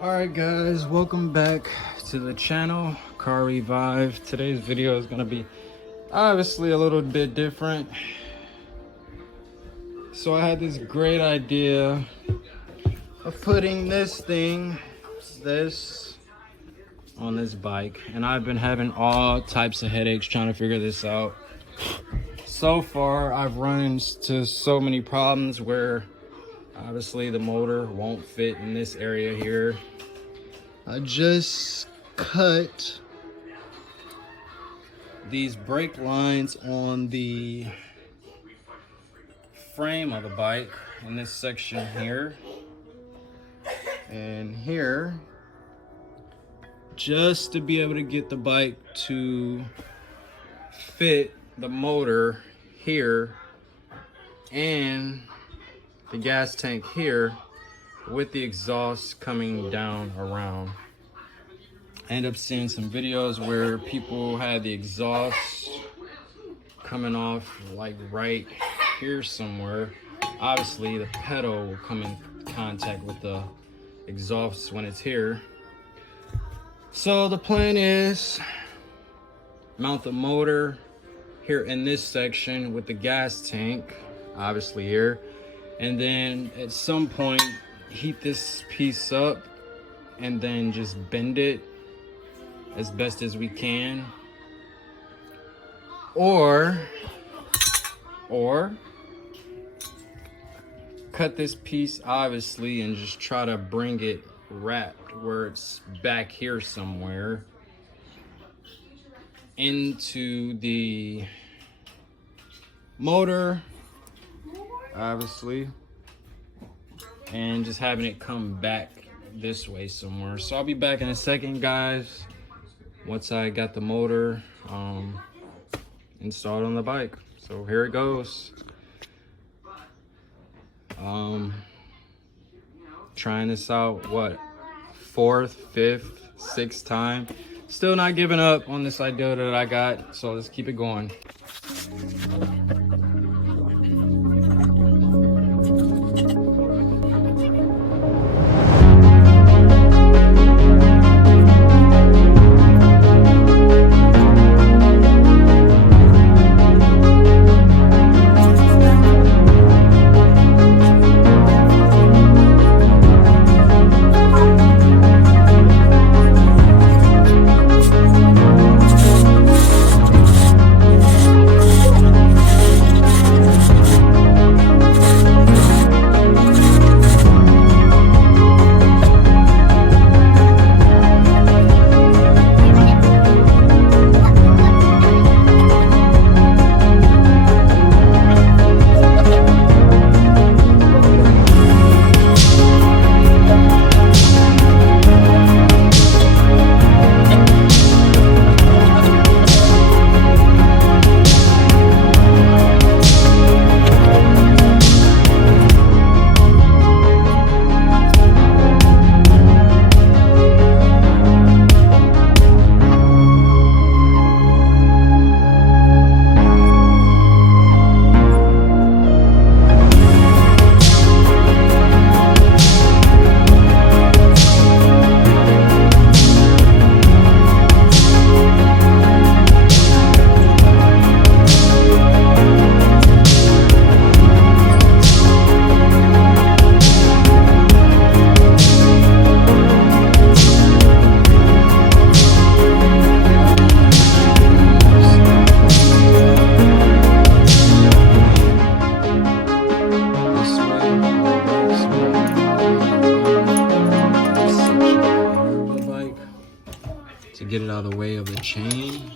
Alright guys, welcome back to the channel, Car Revive. Today's video is going to be obviously a little bit different. So I had this great idea of putting this on this bike. And I've been having all types of headaches trying to figure this out. So far, I've run into so many problems where obviously the motor won't fit in this area here. I just cut these brake lines on the frame of the bike in this section here and here, just to be able to get the bike to fit the motor here and the gas tank here with the exhaust coming down around. I end up seeing some videos where people had the exhaust coming off like right here somewhere. Obviously the pedal will come in contact with the exhaust when it's here. So the plan is mount the motor here in this section with the gas tank, obviously here, and then at some point heat this piece up and then just bend it as best as we can, or cut this piece obviously and just try to bring it wrapped where it's back here somewhere into the motor obviously, and just having it come back this way somewhere. So I'll be back in a second guys once I got the motor installed on the bike. So here it goes. Trying this out, what, 4th, 5th, 6th time. Still not giving up on this idea that I got, so let's keep it going. To get it out of the way of the chain.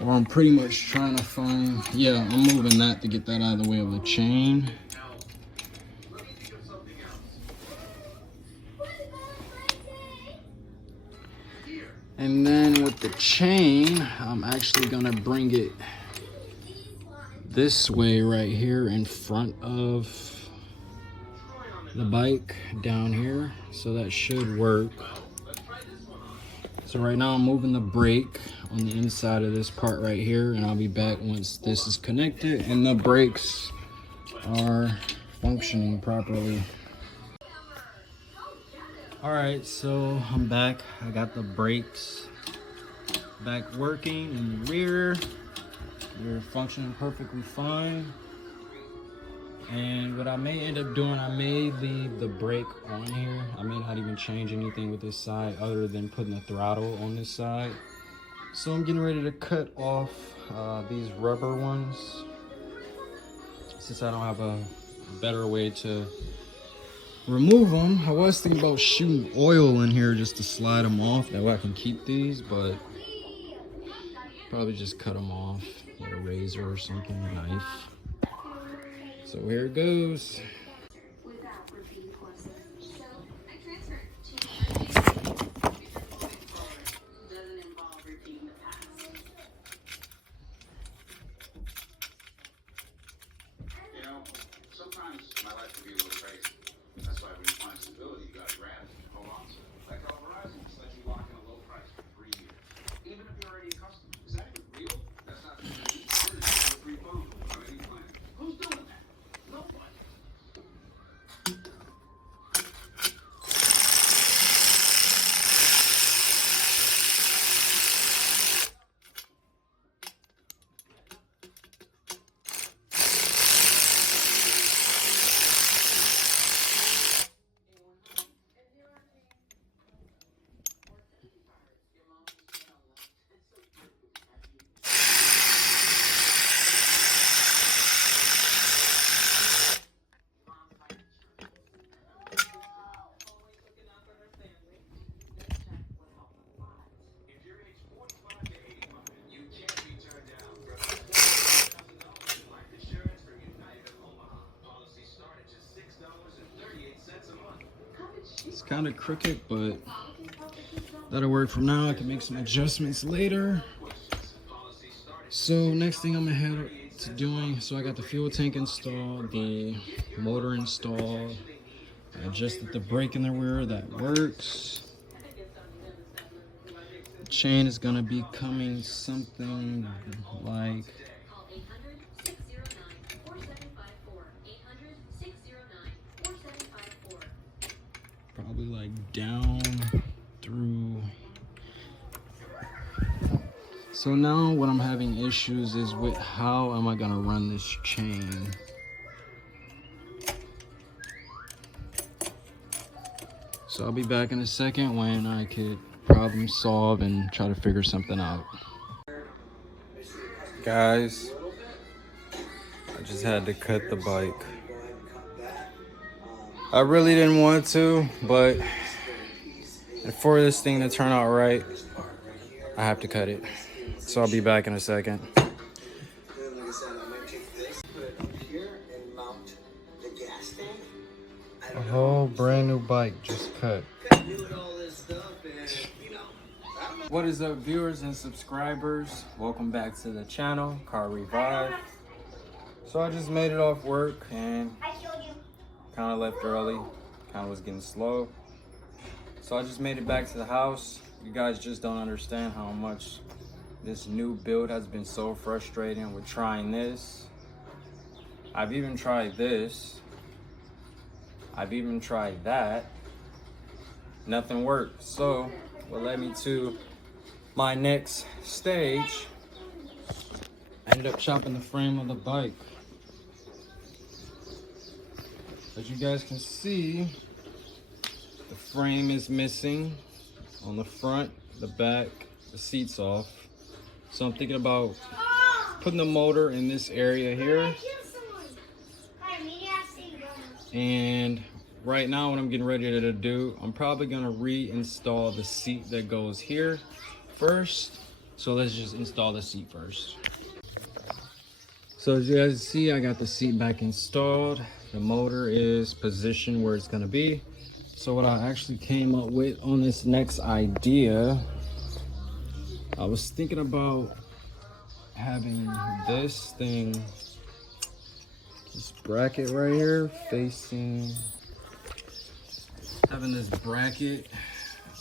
Or I'm pretty much trying to find, yeah, I'm moving that to get that out of the way of the chain. And then with the chain, I'm actually gonna bring it this way right here in front of the bike down here, so that should work. So right now I'm moving the brake on the inside of this part right here, and I'll be back once this is connected and the brakes are functioning properly. All right, so I'm back. I got the brakes back working in the rear. They're functioning perfectly fine. And what I may end up doing, I may leave the brake on here. I may not even change anything with this side other than putting the throttle on this side. So I'm getting ready to cut off these rubber ones, since I don't have a better way to remove them. I was thinking about shooting oil in here just to slide them off. That way I can keep these, but probably just cut them off with a razor or something, a knife. So here it goes. Sometimes my life can be a little crazy. That's why when you find stability, you gotta grab it and hold on to it. Like our Verizon just lets you lock in a low price for 3 years. Even if you're already a customer. Is that even real? That's not the case. We're just a free phone on any plan. Who's doing that? Nobody. It's kind of crooked, but that'll work for now. I can make some adjustments later. So next thing I'm gonna head to doing, so I got the fuel tank installed, the motor installed. I adjusted the brake in the rear, that works. The chain is gonna be coming something like probably like down through. So now what I'm having issues is with how am I gonna run this chain. So I'll be back in a second when I could problem solve and try to figure something out. Guys, I just had to cut the bike. I really didn't want to, but for this thing to turn out right, I have to cut it. So I'll be back in a second. A whole brand new bike just cut. What is up, viewers and subscribers? Welcome back to the channel, Car Revive. So I just made it off work and kind of left early. Kind of was getting slow. So I just made it back to the house. You guys just don't understand how much this new build has been so frustrating with trying this. I've even tried this. I've even tried that. Nothing worked. So what led me to my next stage, I ended up chopping the frame of the bike. As you guys can see, the frame is missing on the front, the back, the seat's off. So I'm thinking about putting the motor in this area here. And right now what I'm getting ready to do, I'm probably gonna reinstall the seat that goes here first. So let's just install the seat first. So as you guys see, I got the seat back installed. The motor is positioned where it's gonna be. So what I actually came up with on this next idea, I was thinking about having this thing, this bracket right here facing, having this bracket.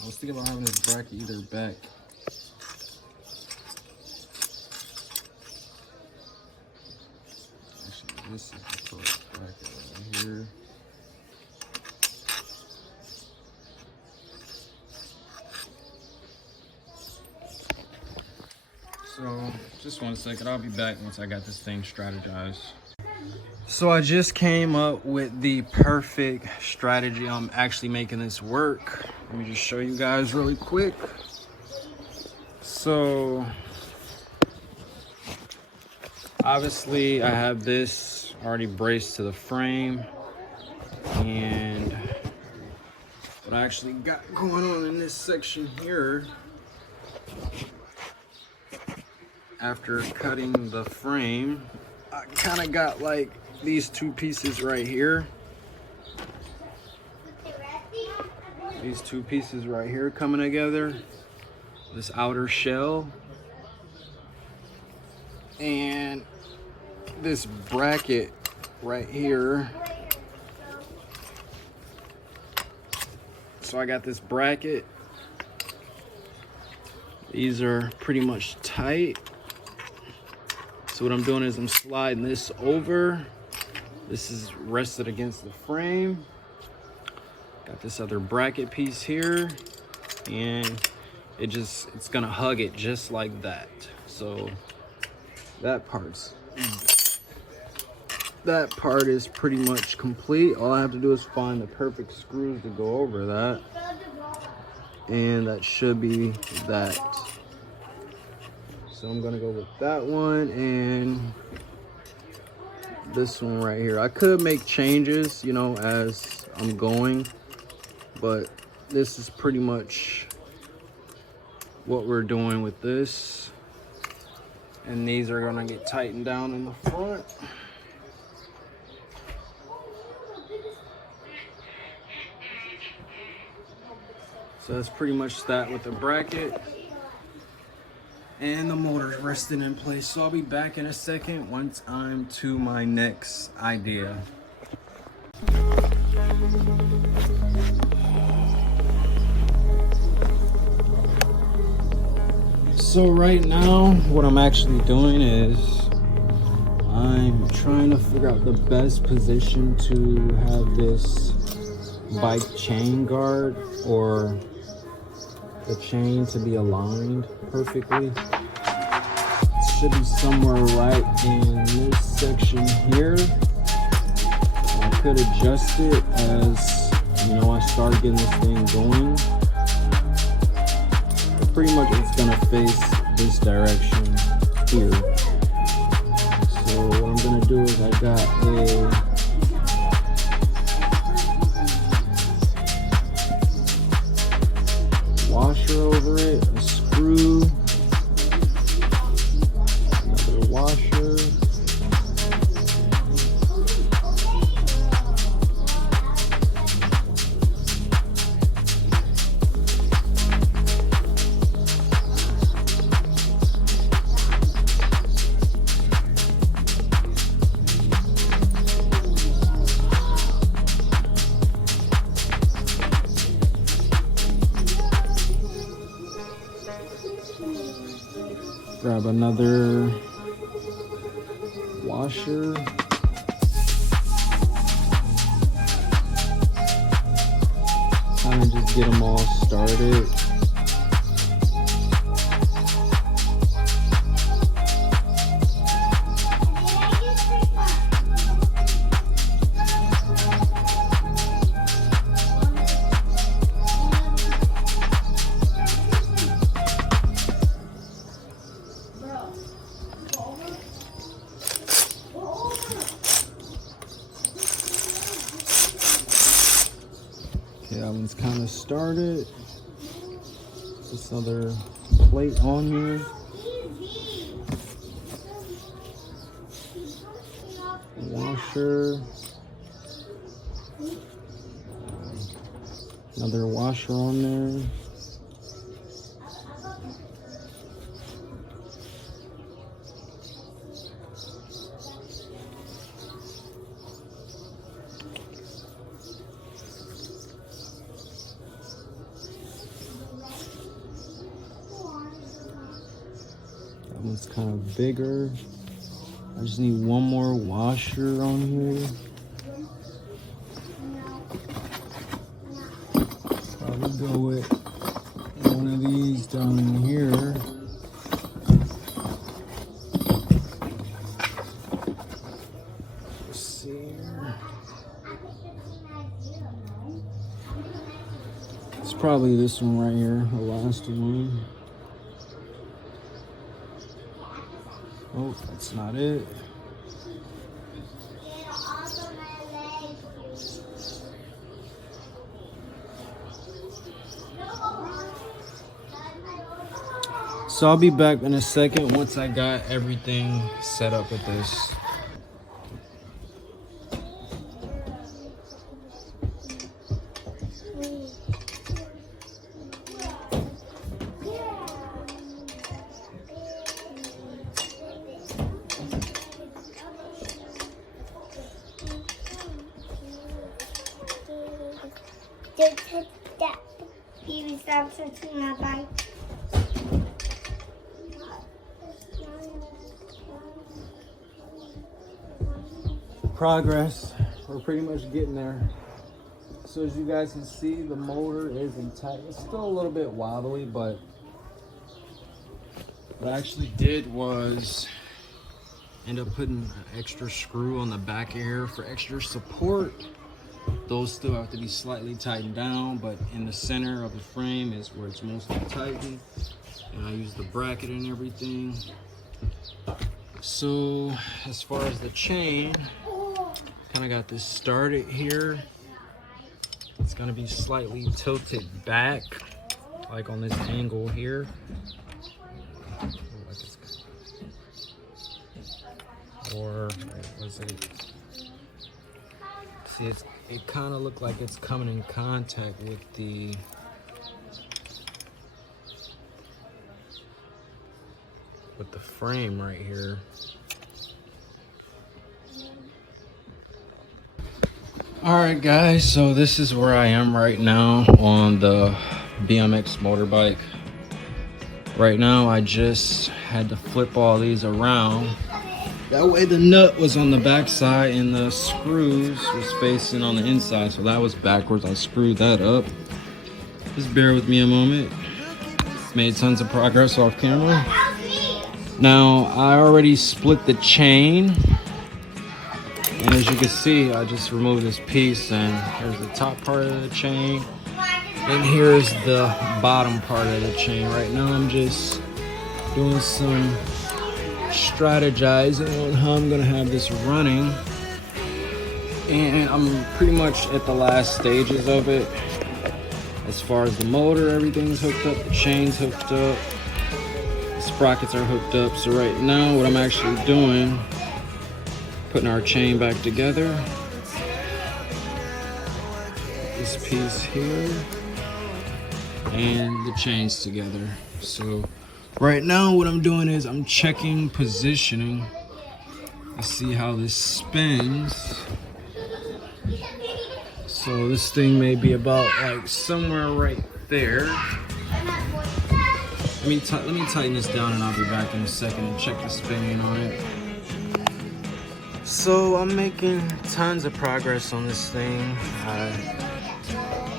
I was thinking about having this bracket either back. Actually, This is the torque bracket right here. So just 1 second, I'll be back once I got this thing strategized. So I just came up with the perfect strategy. I'm actually making this work. Let me just show you guys really quick. So obviously I have this already braced to the frame, and what I actually got going on in this section here, after cutting the frame, I kind of got like these two pieces right here. These two pieces right here coming together. This outer shell. And this bracket right here. So I got this bracket. These are pretty much tight. So what I'm doing is I'm sliding this over. This is rested against the frame. Got this other bracket piece here, and it's gonna hug it just like that. So that part is pretty much complete. All I have to do is find the perfect screws to go over that, and that should be that. So I'm gonna go with that one and this one right here. I could make changes, you know, as I'm going, but this is pretty much what we're doing with this. And these are gonna get tightened down in the front. So that's pretty much that with the bracket. And the motor's resting in place. So I'll be back in a second once I'm to my next idea. So right now, what I'm actually doing is I'm trying to figure out the best position to have this bike chain guard, or the chain to be aligned perfectly. It should be somewhere right in this section here. I could adjust it as, you know, I start getting this thing going. But pretty much it's gonna face this direction here. So what I'm gonna do is I got a washer over it, a screw, another washer, grab another washer, kind of just get them all started. Okay, that one's kind of started. This other plate on here. Washer. Another washer on there. That one's kind of bigger. I just need one more washer on here. Probably go with one of these down in here. Let's see here. It's probably this one right here, the last one. Oh, that's not it. So I'll be back in a second once I got everything set up with this. Don't touch that. Baby, stop touching my bike. Progress. We're pretty much getting there. So as you guys can see, the motor is in tight. It's still a little bit wobbly, but what I actually did was end up putting an extra screw on the back of here for extra support. Those still have to be slightly tightened down, but in the center of the frame is where it's mostly tightened. And I use the bracket and everything. So as far as the chain, kind of got this started here. It's gonna be slightly tilted back, like on this angle here. Or was it? See, it kind of looked like it's coming in contact with the frame right here. All right, guys, so this is where I am right now on the BMX motorbike. Right now, I just had to flip all these around. That way the nut was on the back side and the screws was facing on the inside. So that was backwards. I screwed that up. Just bear with me a moment. Made tons of progress off camera. Now, I already split the chain. And as you can see, I just removed this piece, and here's the top part of the chain. And here's the bottom part of the chain. Right now, I'm just doing some strategizing on how I'm gonna have this running. And I'm pretty much at the last stages of it. As far as the motor, everything's hooked up, the chain's hooked up, the sprockets are hooked up. So right now, what I'm actually doing, putting our chain back together. This piece here. And the chains together. So right now what I'm doing is I'm checking positioning to see how this spins. So this thing may be about like somewhere right there. Let me tighten this down and I'll be back in a second and check the spinning on it. So I'm making tons of progress on this thing. I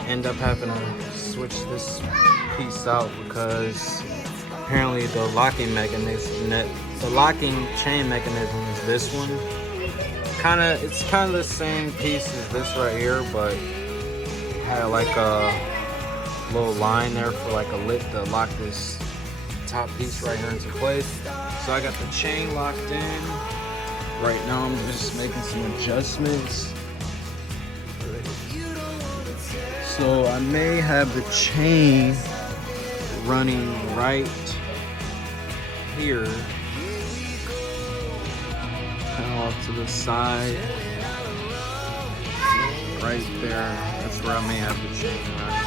end up having to switch this piece out because apparently the locking mechanism, the locking chain mechanism is this one. It's kind of the same piece as this right here, but it had like a little line there for like a lip to lock this top piece right here into place. So I got the chain locked in. Right now I'm just making some adjustments. So I may have the chain running right here, kind of off to the side, right there. That's where I may have the chain running.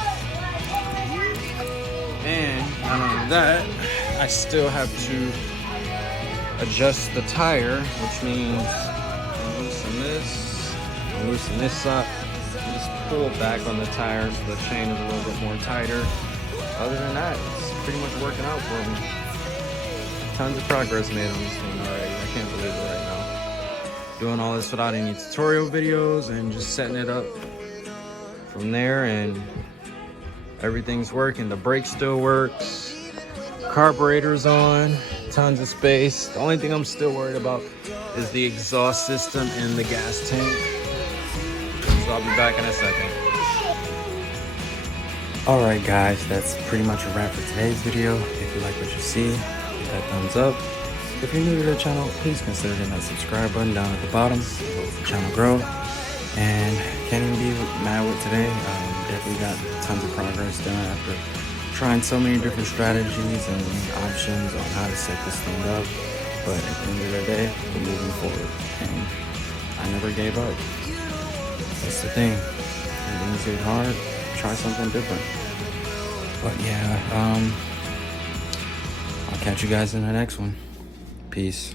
And not only that, I still have to adjust the tire, which means loosen this up, just pull back on the tire so the chain is a little bit more tighter. Other than that, it's pretty much working out for me. Tons of progress made on this thing already. I can't believe it right now. doing all this without any tutorial videos and just setting it up from there, and everything's working. The brake still works, carburetor's on, tons of space. The only thing I'm still worried about is the exhaust system and the gas tank. So I'll be back in a second. Alright guys, that's pretty much a wrap for today's video. If you like what you see, hit that thumbs up. If you're new to the channel, please consider hitting that subscribe button down at the bottom. It helps the channel grow. And can't even be mad with today. Definitely got tons of progress done after trying so many different strategies and options on how to set this thing up. But at the end of the day, we're moving forward. And I never gave up. That's the thing. When things get hard, try something different. But yeah, I'll catch you guys in the next one. Peace.